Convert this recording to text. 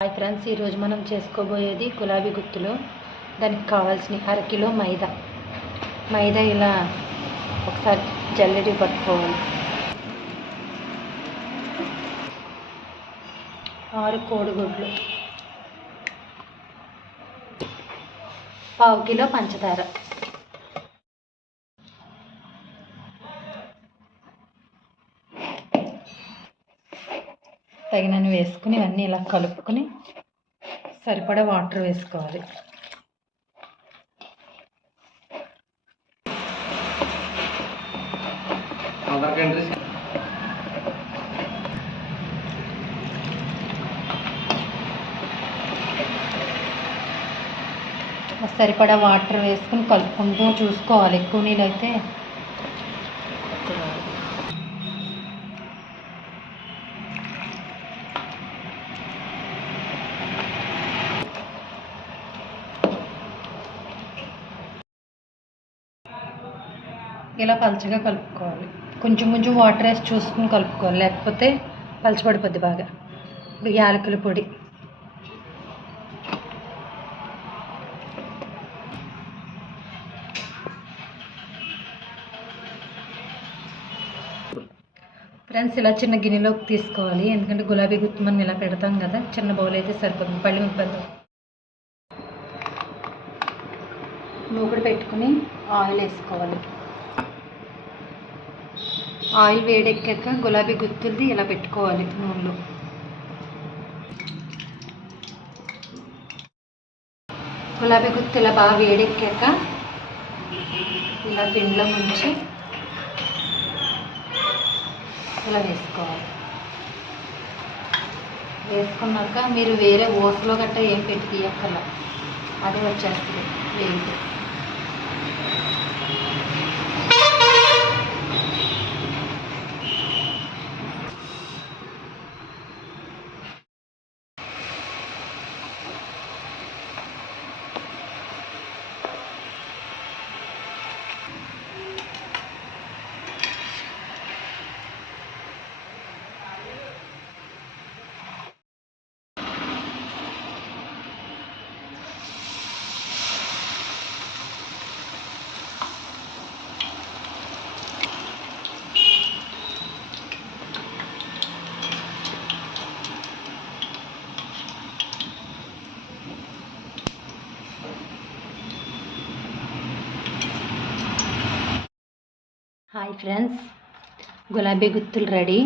Hi friends, ఈరోజు మనం చేసుకోబోయేది గులాబీ గుత్తులు. దానికి కావాల్సిన అరకిలో మైదా ఇలా ఒకసారి జల్లెడి పట్టుకోవాలి. 6 కోడిగుడ్లు, 1/2 కిలో పంచదార, తగినన్ని వేసుకుని ఇవన్నీ ఇలా కలుపుకొని సరిపడా వాటర్ వేసుకోవాలి. సరిపడా వాటర్ వేసుకుని కలుపుకుంటూ చూసుకోవాలి. ఎక్కువ నీళ్ళు అయితే ఇలా పలచగా కలుపుకోవాలి. కొంచెం కొంచెం వాటర్ వేసి చూసుకుని కలుపుకోవాలి, లేకపోతే పలచబడిపోద్ది బాగా. ఇప్పుడు యాలకుల పొడి, ఫ్రెండ్స్ ఇలా చిన్న గిన్నెలోకి తీసుకోవాలి, ఎందుకంటే గులాబీ గుత్తి మనం ఇలా పెడతాం కదా. చిన్న బౌల్ అయితే సరిపోతుంది, పళ్ళి ఇబ్బంది. మూకుడు పెట్టుకుని ఆయిల్ వేసుకోవాలి. ఆయిల్ వేడెక్కాక గులాబీ గుత్తులది ఇలా పెట్టుకోవాలి నూనెలో. గులాబీ గుత్తి ఇలా బాగా వేడెక్కాక ఇలా పిండిలో ముంచి ఇలా వేసుకోవాలి. వేసుకున్నాక మీరు వేరే ఓసలో గట్రా ఏం పెట్టి తీయక్కర్లా, అదే వచ్చేస్తుంది వేడి. హాయ్ ఫ్రెండ్స్, గులాబీ గుత్తులు రెడీ.